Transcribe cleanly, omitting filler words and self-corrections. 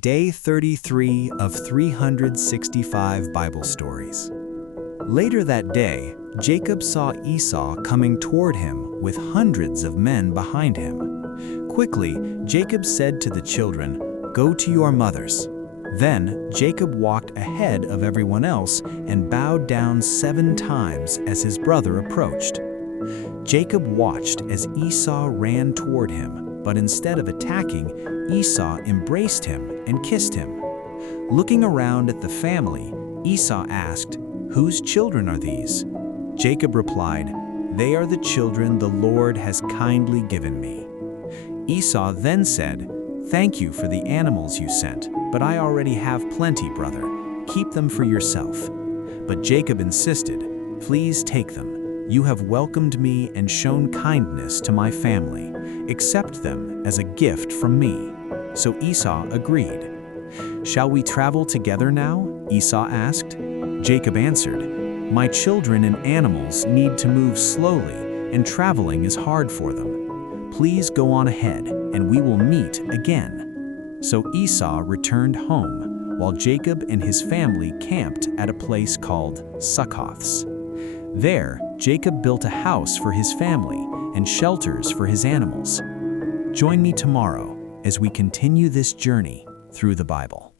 Day 33 of 365 Bible Stories. Later that day, Jacob saw Esau coming toward him with hundreds of men behind him. Quickly, Jacob said to the children, "Go to your mothers." Then Jacob walked ahead of everyone else and bowed down 7 times as his brother approached. Jacob watched as Esau ran toward him, but instead of attacking, Esau embraced him and kissed him. Looking around at the family, Esau asked, "Whose children are these?" Jacob replied, "They are the children the Lord has kindly given me." Esau then said, "Thank you for the animals you sent, but I already have plenty, brother. Keep them for yourself." But Jacob insisted, "Please take them. You have welcomed me and shown kindness to my family. Accept them as a gift from me." So Esau agreed. "Shall we travel together now?" Esau asked. Jacob answered, "My children and animals need to move slowly, and traveling is hard for them. Please go on ahead, and we will meet again." So Esau returned home, while Jacob and his family camped at a place called Succoths. There, Jacob built a house for his family and shelters for his animals. Join me tomorrow as we continue this journey through the Bible.